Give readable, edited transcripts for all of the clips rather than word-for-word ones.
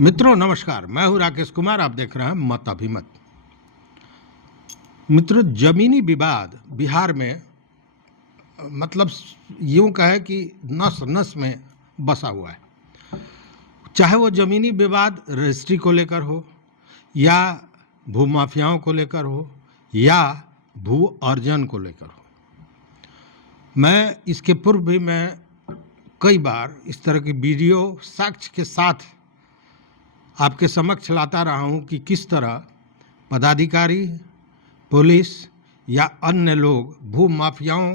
मित्रों नमस्कार, मैं हूं राकेश कुमार। आप देख रहे हैं मत अभिमत। मित्रों, जमीनी विवाद बिहार में मतलब यूं कहे कि नस नस में बसा हुआ है। चाहे वो जमीनी विवाद रजिस्ट्री को लेकर हो, या भूमाफियाओं को लेकर हो, या भू अर्जन को लेकर हो। मैं इसके पूर्व भी कई बार इस तरह की वीडियो साक्ष्य के साथ आपके समक्ष लाता रहा हूं कि किस तरह पदाधिकारी, पुलिस या अन्य लोग भू माफियाओं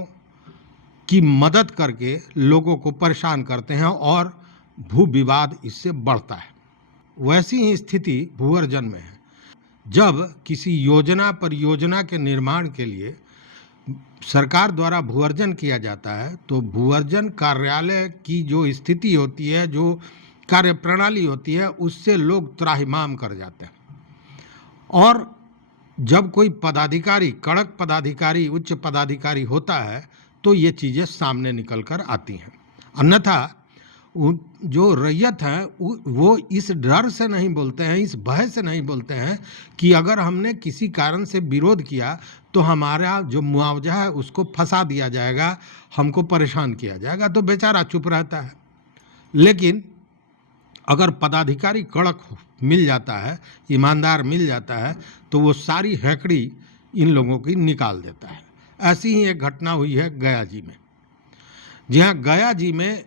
की मदद करके लोगों को परेशान करते हैं और भू विवाद इससे बढ़ता है। वैसी ही स्थिति भू अर्जन में है। जब किसी योजना परियोजना के निर्माण के लिए सरकार द्वारा भू अर्जन किया जाता है तो भू अर्जन कार्यालय की जो स्थिति होती है, जो कार्य प्रणाली होती है, उससे लोग त्राहिमाम कर जाते हैं। और जब कोई पदाधिकारी, कड़क पदाधिकारी, उच्च पदाधिकारी होता है तो ये चीज़ें सामने निकल कर आती हैं। अन्यथा जो रैयत है वो इस डर से नहीं बोलते हैं, इस भय से नहीं बोलते हैं कि अगर हमने किसी कारण से विरोध किया तो हमारा जो मुआवजा है उसको फंसा दिया जाएगा, हमको परेशान किया जाएगा, तो बेचारा चुप रहता है। लेकिन अगर पदाधिकारी कड़क मिल जाता है, ईमानदार मिल जाता है, तो वो सारी हैकड़ी इन लोगों की निकाल देता है। ऐसी ही एक घटना हुई है गया जी में। जी हाँ, गया जी में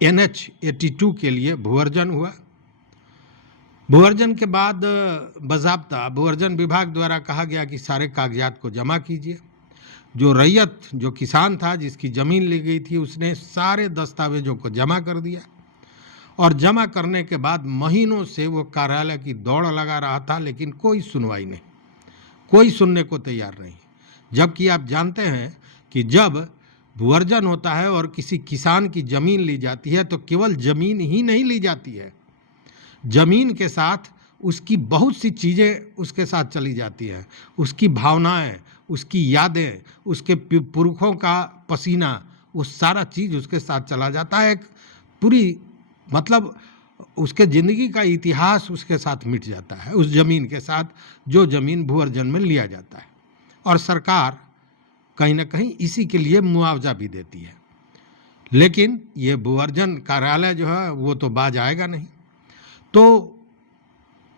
NH 82 के लिए भू अर्जन हुआ। भू अर्जन के बाद बाज़ाब्ता भू अर्जन विभाग द्वारा कहा गया कि सारे कागजात को जमा कीजिए। जो रैयत, जो किसान था जिसकी ज़मीन ली गई थी, उसने सारे दस्तावेजों को जमा कर दिया। और जमा करने के बाद महीनों से वो कार्यालय की दौड़ लगा रहा था, लेकिन कोई सुनवाई नहीं, कोई सुनने को तैयार नहीं। जबकि आप जानते हैं कि जब भू अर्जन होता है और किसी किसान की ज़मीन ली जाती है तो केवल ज़मीन ही नहीं ली जाती है, ज़मीन के साथ उसकी बहुत सी चीज़ें उसके साथ चली जाती हैं। उसकी भावनाएं, उसकी यादें, उसके पुरखों का पसीना, वो सारा चीज़ उसके साथ चला जाता है। एक पूरी मतलब उसके ज़िंदगी का इतिहास उसके साथ मिट जाता है, उस ज़मीन के साथ जो ज़मीन भू अर्जन में लिया जाता है। और सरकार कहीं ना कहीं इसी के लिए मुआवजा भी देती है। लेकिन ये भू अर्जन कार्यालय जो है वो तो बाज आएगा नहीं। तो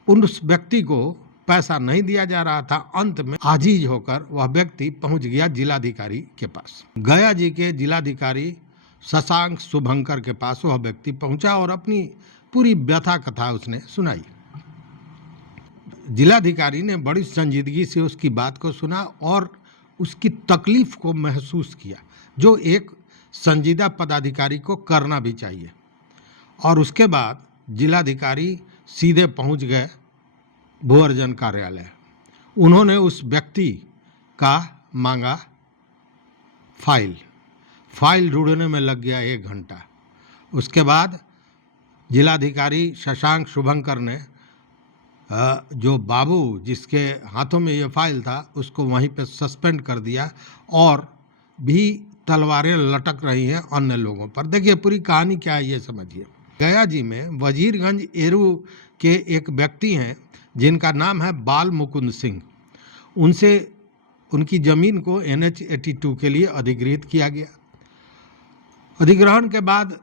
उस व्यक्ति को पैसा नहीं दिया जा रहा था। अंत में आजीज होकर वह व्यक्ति पहुंच गया जिलाधिकारी के पास। गया जी के जिलाधिकारी शशांक शुभंकर के पास वह व्यक्ति पहुंचा और अपनी पूरी व्यथा कथा उसने सुनाई। जिलाधिकारी ने बड़ी संजीदगी से उसकी बात को सुना और उसकी तकलीफ को महसूस किया, जो एक संजीदा पदाधिकारी को करना भी चाहिए। और उसके बाद जिलाधिकारी सीधे पहुंच गए भू अर्जन कार्यालय। उन्होंने उस व्यक्ति का मांगा फाइल ढूंढने में लग गया 1 घंटा। उसके बाद जिलाधिकारी शशांक शुभंकर ने जो बाबू जिसके हाथों में ये फाइल था उसको वहीं पे सस्पेंड कर दिया और भी तलवारें लटक रही हैं अन्य लोगों पर। देखिए पूरी कहानी क्या है ये समझिए। गया जी में वजीरगंज एरू के एक व्यक्ति हैं जिनका नाम है बाल मुकुंद सिंह। उनसे उनकी ज़मीन को NH 82 के लिए अधिग्रहित किया गया। अधिग्रहण के बाद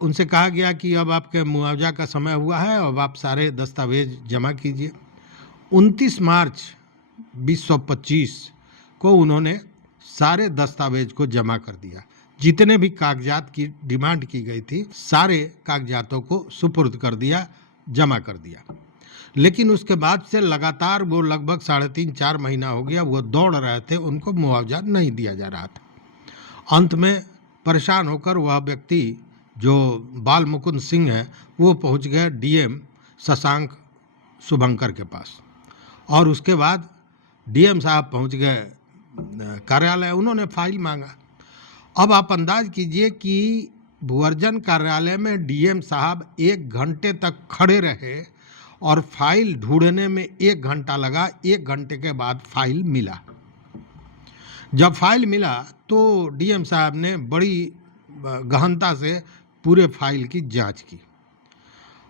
उनसे कहा गया कि अब आपके मुआवजा का समय हुआ है, अब आप सारे दस्तावेज जमा कीजिए। 29 मार्च 2025 को उन्होंने सारे दस्तावेज को जमा कर दिया। जितने भी कागजात की डिमांड की गई थी सारे कागजातों को सुपुर्द कर दिया, जमा कर दिया। लेकिन उसके बाद से लगातार वो लगभग 3.5-4 महीना हो गया वो दौड़ रहे थे, उनको मुआवजा नहीं दिया जा रहा था। अंत में परेशान होकर वह व्यक्ति जो बाल मुकुंद सिंह है वो पहुंच गए DM शशांक शुभंकर के पास। और उसके बाद DM साहब पहुंच गए कार्यालय, उन्होंने फाइल मांगा। अब आप अंदाज कीजिए कि भू अर्जन कार्यालय में DM साहब 1 घंटे तक खड़े रहे और फाइल ढूंढने में 1 घंटा लगा। 1 घंटे के बाद फाइल मिला। जब फाइल मिला तो DM साहब ने बड़ी गहनता से पूरे फाइल की जांच की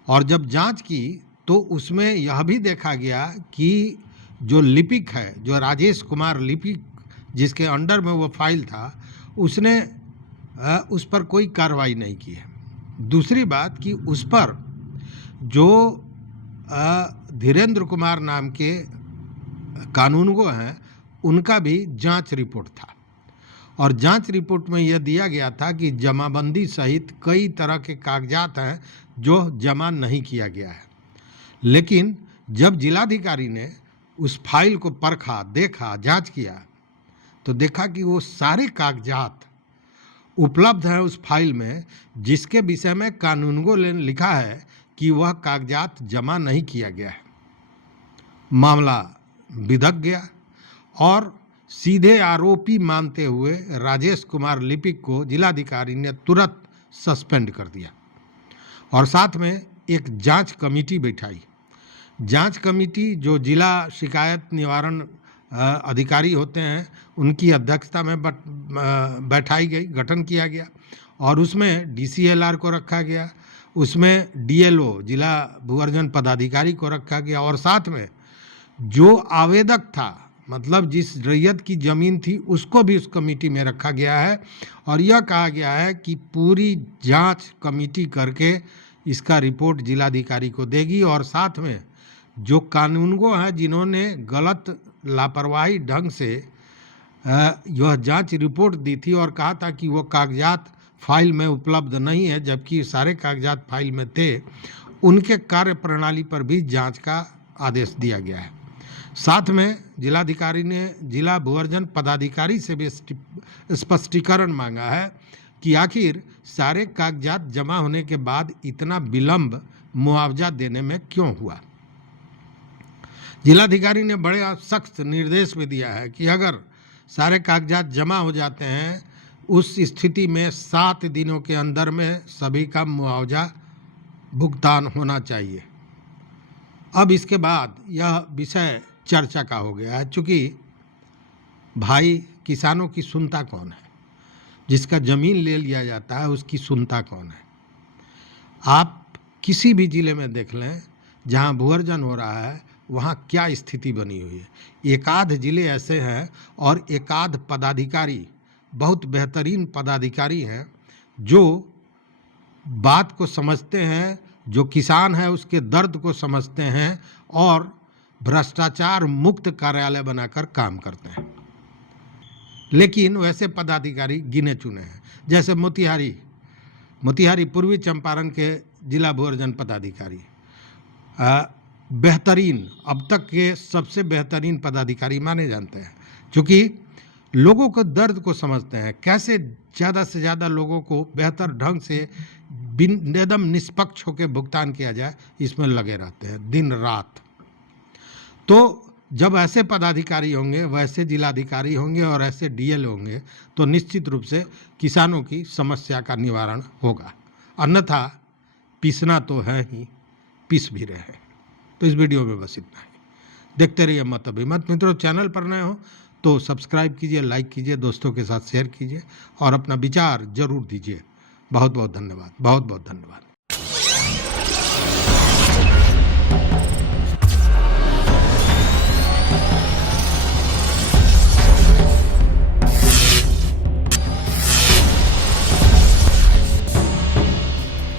और जब जांच की तो उसमें यह भी देखा गया कि जो लिपिक है, जो राजेश कुमार लिपिक जिसके अंडर में वो फाइल था, उसने उस पर कोई कार्रवाई नहीं की है। दूसरी बात कि उस पर जो धीरेन्द्र कुमार नाम के कानूनगो हैं, उनका भी जांच रिपोर्ट था और जांच रिपोर्ट में यह दिया गया था कि जमाबंदी सहित कई तरह के कागजात हैं जो जमा नहीं किया गया है। लेकिन जब जिलाधिकारी ने उस फाइल को परखा, देखा, जांच किया तो देखा कि वो सारे कागजात उपलब्ध हैं उस फाइल में, जिसके विषय में कानूनगो ने लिखा है कि वह कागजात जमा नहीं किया गया है। मामला बिदक गया और सीधे आरोपी मानते हुए राजेश कुमार लिपिक को जिलाधिकारी ने तुरंत सस्पेंड कर दिया और साथ में एक जांच कमेटी बैठाई। जांच कमेटी जो जिला शिकायत निवारण अधिकारी होते हैं, उनकी अध्यक्षता में बैठाई गई, गठन किया गया और उसमें DCLR को रखा गया, उसमें DLO जिला भूअर्जन पदाधिकारी को रखा गया और साथ में जो आवेदक था, मतलब जिस रैयत की ज़मीन थी, उसको भी उस कमेटी में रखा गया है और यह कहा गया है कि पूरी जांच कमेटी करके इसका रिपोर्ट जिलाधिकारी को देगी और साथ में जो कानूनगो हैं जिन्होंने गलत लापरवाही ढंग से यह जांच रिपोर्ट दी थी और कहा था कि वो कागजात फाइल में उपलब्ध नहीं है जबकि सारे कागजात फाइल में थे, उनके कार्य प्रणाली पर भी जांच का आदेश दिया गया है। साथ में जिलाधिकारी ने जिला भूअर्जन पदाधिकारी से भी स्पष्टीकरण मांगा है कि आखिर सारे कागजात जमा होने के बाद इतना विलंब मुआवजा देने में क्यों हुआ। जिलाधिकारी ने बड़े सख्त निर्देश भी दिया है कि अगर सारे कागजात जमा हो जाते हैं, उस स्थिति में 7 दिनों के अंदर में सभी का मुआवजा भुगतान होना चाहिए। अब इसके बाद यह विषय चर्चा का हो गया है, चूँकि भाई किसानों की सुनता कौन है, जिसका ज़मीन ले लिया जाता है उसकी सुनता कौन है। आप किसी भी ज़िले में देख लें जहाँ भूअर्जन हो रहा है, वहाँ क्या स्थिति बनी हुई है। एकाध ज़िले ऐसे हैं और एकाध पदाधिकारी, बहुत बेहतरीन पदाधिकारी हैं जो बात को समझते हैं, जो किसान है उसके दर्द को समझते हैं और भ्रष्टाचार मुक्त कार्यालय बनाकर काम करते हैं। लेकिन वैसे पदाधिकारी गिने चुने हैं, जैसे मोतिहारी पूर्वी चंपारण के जिला भूअर्जन पदाधिकारी बेहतरीन, अब तक के सबसे बेहतरीन पदाधिकारी माने जाते हैं, क्योंकि लोगों को दर्द को समझते हैं, कैसे ज़्यादा से ज़्यादा लोगों को बेहतर ढंग से एकदम निष्पक्ष होकर भुगतान किया जाए, इसमें लगे रहते हैं दिन रात। तो जब ऐसे पदाधिकारी होंगे, वैसे जिलाधिकारी होंगे और ऐसे DL होंगे तो निश्चित रूप से किसानों की समस्या का निवारण होगा, अन्यथा पीसना तो है ही, पीस भी रहे हैं। तो इस वीडियो में बस इतना ही। देखते रहिए मत अभिमत। मित्रों, चैनल पर नए हो तो सब्सक्राइब कीजिए, लाइक कीजिए, दोस्तों के साथ शेयर कीजिए और अपना विचार जरूर दीजिए। बहुत बहुत धन्यवाद, बहुत बहुत धन्यवाद।